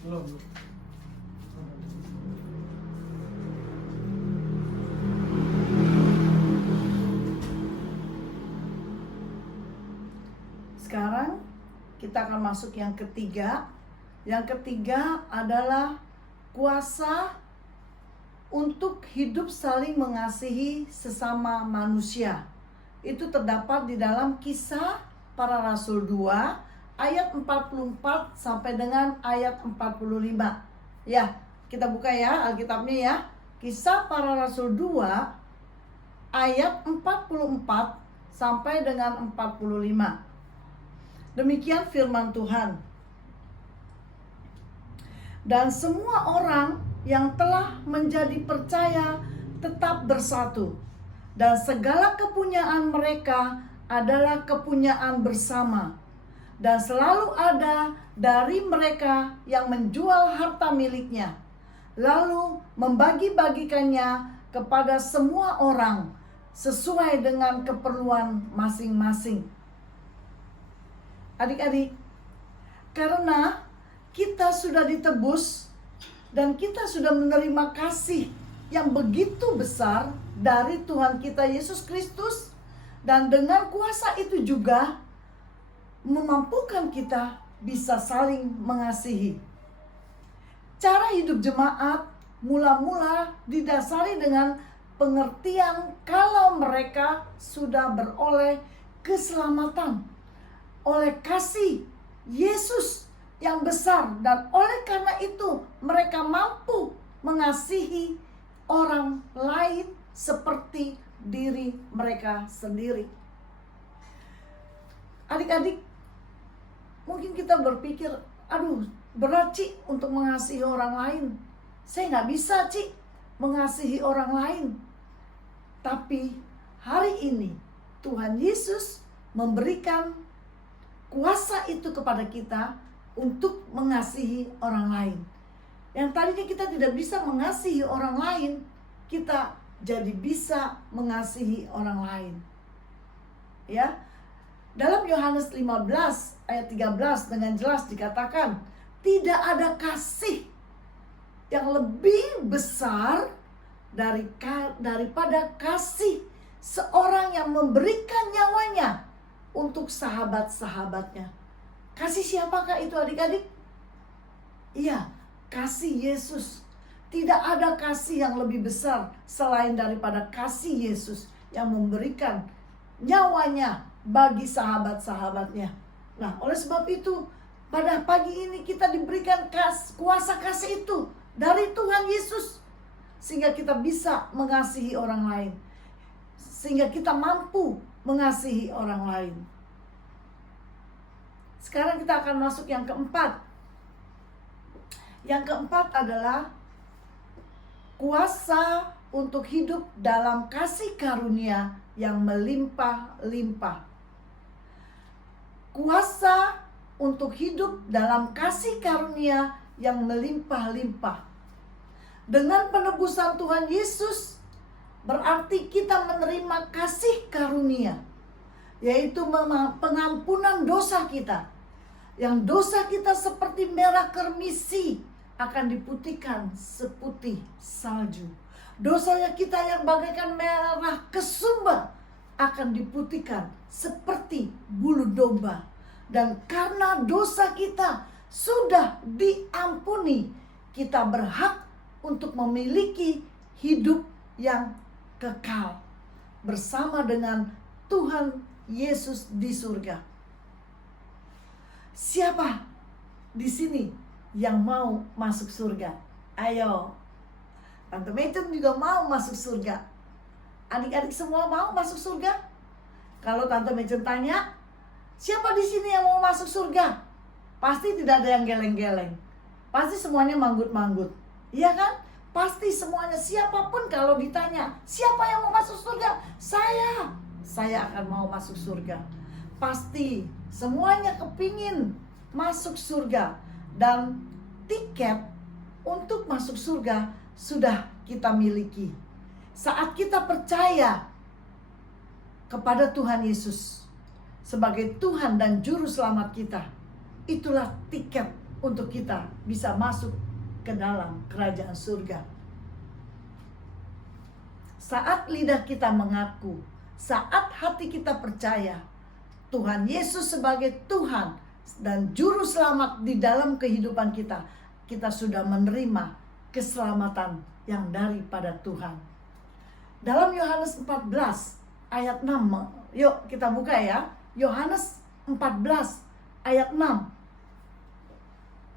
Belum. Sekarang kita akan masuk yang ketiga. Yang ketiga adalah kuasa untuk hidup saling mengasihi sesama manusia. Itu terdapat di dalam Kisah Para Rasul 2 ayat 44 sampai dengan ayat 45. Ya, kita buka ya Alkitabnya ya. Kisah Para Rasul 2 ayat 44 sampai dengan 45. Demikian firman Tuhan. Dan semua orang yang telah menjadi percaya tetap bersatu, dan segala kepunyaan mereka adalah kepunyaan bersama. Dan selalu ada dari mereka yang menjual harta miliknya, lalu membagi-bagikannya kepada semua orang sesuai dengan keperluan masing-masing. Adik-adik, karena kita sudah ditebus dan kita sudah menerima kasih yang begitu besar dari Tuhan kita Yesus Kristus, dan dengan kuasa itu juga memampukan kita bisa saling mengasihi. Cara hidup jemaat mula-mula didasari dengan pengertian kalau mereka sudah beroleh keselamatan oleh kasih Yesus yang besar, dan oleh karena itu mereka mampu mengasihi orang lain seperti diri mereka sendiri. Adik-adik, mungkin kita berpikir, aduh berat Ci untuk mengasihi orang lain. Saya nggak bisa Ci mengasihi orang lain. Tapi hari ini Tuhan Yesus memberikan kuasa itu kepada kita untuk mengasihi orang lain. Yang tadinya kita tidak bisa mengasihi orang lain, kita jadi bisa mengasihi orang lain. Ya. Dalam Yohanes 15 ayat 13 dengan jelas dikatakan, tidak ada kasih yang lebih besar daripada kasih seorang yang memberikan nyawanya untuk sahabat-sahabatnya. Kasih siapakah itu adik-adik? Iya, kasih Yesus. Tidak ada kasih yang lebih besar selain daripada kasih Yesus yang memberikan nyawanya bagi sahabat-sahabatnya. Nah, oleh sebab itu pada pagi ini kita diberikan kuasa kasih itu dari Tuhan Yesus, sehingga kita bisa mengasihi orang lain, sehingga kita mampu mengasihi orang lain. Sekarang kita akan masuk yang keempat. Yang keempat adalah kuasa untuk hidup dalam kasih karunia yang melimpah-limpah. Kuasa untuk hidup dalam kasih karunia yang melimpah-limpah. Dengan penebusan Tuhan Yesus, berarti kita menerima kasih karunia, yaitu pengampunan dosa kita. Yang dosa kita seperti merah kermisi akan diputihkan seputih salju. Dosanya kita yang bagaikan merah kesumba akan diputihkan seperti bulu domba. Dan karena dosa kita sudah diampuni, kita berhak untuk memiliki hidup yang kekal bersama dengan Tuhan Yesus di surga. Siapa di sini yang mau masuk surga? Ayo, Tante Megan juga mau masuk surga. Adik-adik semua mau masuk surga? Kalau Tante Megan tanya, siapa di sini yang mau masuk surga? Pasti tidak ada yang geleng-geleng. Pasti semuanya manggut-manggut. Iya kan? Pasti semuanya, siapapun kalau ditanya, siapa yang mau masuk surga? Saya akan mau masuk surga. Pasti semuanya kepingin masuk surga. Dan tiket untuk masuk surga sudah kita miliki. Saat kita percaya kepada Tuhan Yesus sebagai Tuhan dan Juru Selamat kita, itulah tiket untuk kita bisa masuk ke dalam kerajaan surga. Saat lidah kita mengaku, saat hati kita percaya Tuhan Yesus sebagai Tuhan dan Juru Selamat di dalam kehidupan kita, kita sudah menerima keselamatan yang daripada Tuhan. Dalam Yohanes 14 ayat 6, yuk kita buka ya. Yohanes 14 ayat 6.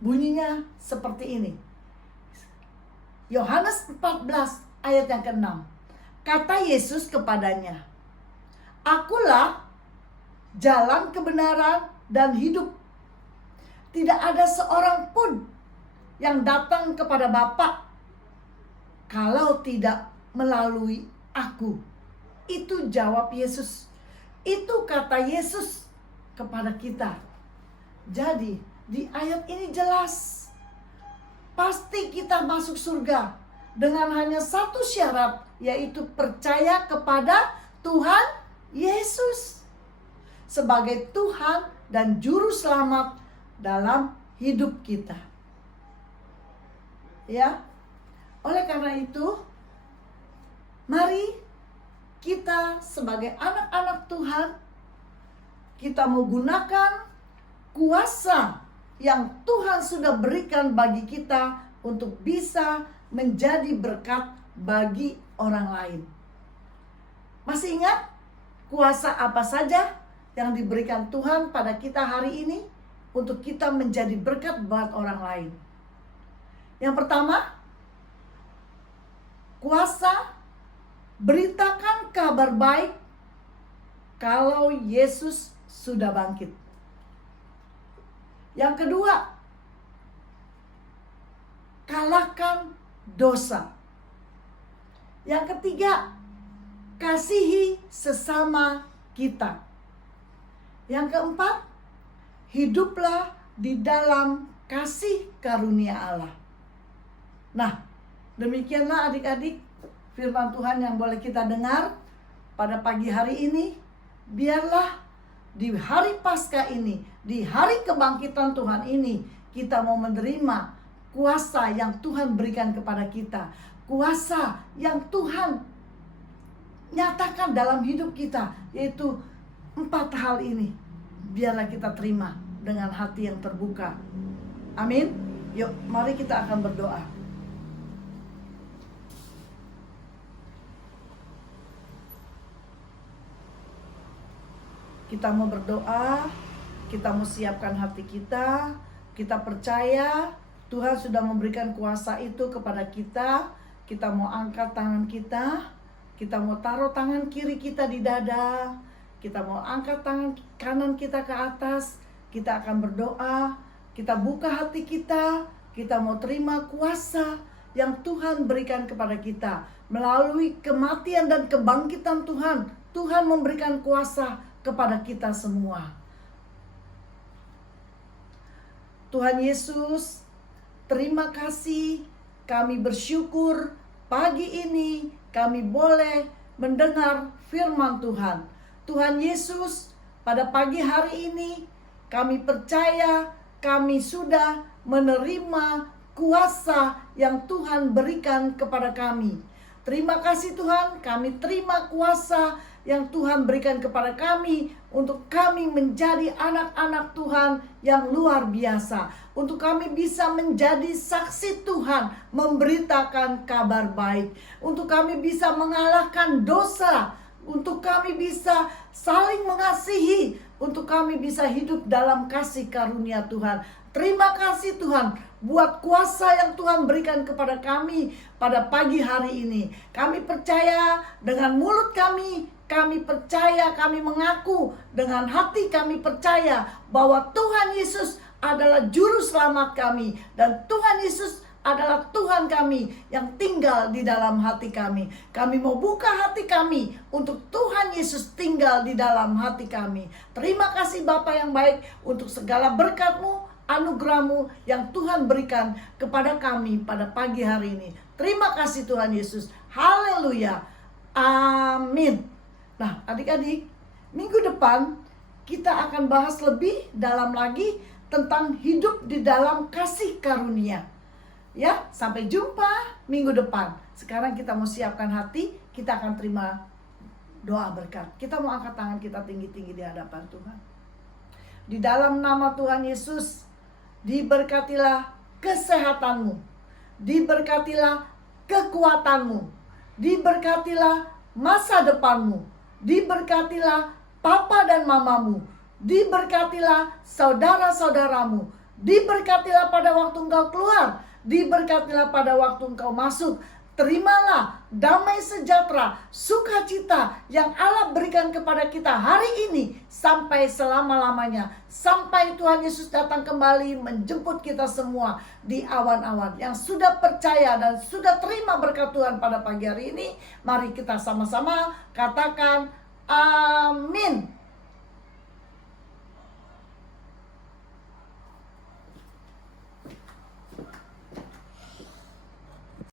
Bunyinya seperti ini. Yohanes 14 ayat yang ke-6. Kata Yesus kepadanya, Akulah jalan kebenaran dan hidup. Tidak ada seorang pun yang datang kepada Bapa kalau tidak melalui aku. Itu jawab Yesus. Itu kata Yesus kepada kita. Jadi di ayat ini jelas, pasti kita masuk surga dengan hanya satu syarat, yaitu percaya kepada Tuhan Yesus sebagai Tuhan dan Juru Selamat dalam hidup kita. Ya, oleh karena itu, mari kita sebagai anak-anak Tuhan, kita mau gunakan kuasa yang Tuhan sudah berikan bagi kita untuk bisa menjadi berkat bagi orang lain. Masih ingat kuasa apa saja yang diberikan Tuhan pada kita hari ini untuk kita menjadi berkat buat orang lain? Yang pertama, kuasa beritakan kabar baik kalau Yesus sudah bangkit. Yang kedua, kalahkan dosa. Yang ketiga, kasihi sesama kita. Yang keempat, hiduplah di dalam kasih karunia Allah. Nah, demikianlah adik-adik firman Tuhan yang boleh kita dengar pada pagi hari ini. Biarlah di hari Paskah ini, di hari kebangkitan Tuhan ini, kita mau menerima kuasa yang Tuhan berikan kepada kita. Kuasa yang Tuhan nyatakan dalam hidup kita, yaitu 4 hal ini. Biarlah kita terima dengan hati yang terbuka. Amin. Yuk, mari kita akan berdoa. Kita mau berdoa, kita mau siapkan hati kita. Kita percaya Tuhan sudah memberikan kuasa itu kepada kita. Kita mau angkat tangan kita. Kita mau taruh tangan kiri kita di dada. Kita mau angkat tangan kanan kita ke atas. Kita akan berdoa. Kita buka hati kita. Kita mau terima kuasa yang Tuhan berikan kepada kita. Melalui kematian dan kebangkitan Tuhan, Tuhan memberikan kuasa kepada kita semua. Tuhan Yesus, terima kasih. Kami bersyukur pagi ini kami boleh mendengar firman Tuhan. Tuhan Yesus, pada pagi hari ini kami percaya kami sudah menerima kuasa yang Tuhan berikan kepada kami. Terima kasih Tuhan, kami terima kuasa yang Tuhan berikan kepada kami untuk kami menjadi anak-anak Tuhan yang luar biasa. Untuk kami bisa menjadi saksi Tuhan, memberitakan kabar baik. Untuk kami bisa mengalahkan dosa. Untuk kami bisa saling mengasihi. Untuk kami bisa hidup dalam kasih karunia Tuhan. Terima kasih Tuhan buat kuasa yang Tuhan berikan kepada kami pada pagi hari ini. Kami percaya dengan mulut kami percaya, kami mengaku dengan hati kami percaya bahwa Tuhan Yesus adalah juru selamat kami. Dan Tuhan Yesus adalah Tuhan kami yang tinggal di dalam hati kami. Kami mau buka hati kami untuk Tuhan Yesus tinggal di dalam hati kami. Terima kasih Bapa yang baik untuk segala berkat-Mu, anugerah-Mu yang Tuhan berikan kepada kami pada pagi hari ini. Terima kasih Tuhan Yesus. Haleluya. Amin. Nah, adik-adik, minggu depan kita akan bahas lebih dalam lagi tentang hidup di dalam kasih karunia. Ya, sampai jumpa minggu depan. Sekarang kita mau siapkan hati, kita akan terima doa berkat. Kita mau angkat tangan kita tinggi-tinggi di hadapan Tuhan. Di dalam nama Tuhan Yesus, diberkatilah kesehatanmu, diberkatilah kekuatanmu, diberkatilah masa depanmu, diberkatilah papa dan mamamu, diberkatilah saudara-saudaramu, diberkatilah pada waktu engkau keluar, diberkatilah pada waktu engkau masuk. Terimalah damai sejahtera, sukacita yang Allah berikan kepada kita hari ini sampai selama-lamanya. Sampai Tuhan Yesus datang kembali menjemput kita semua di awan-awan. Yang sudah percaya dan sudah terima berkat Tuhan pada pagi hari ini, mari kita sama-sama katakan amin.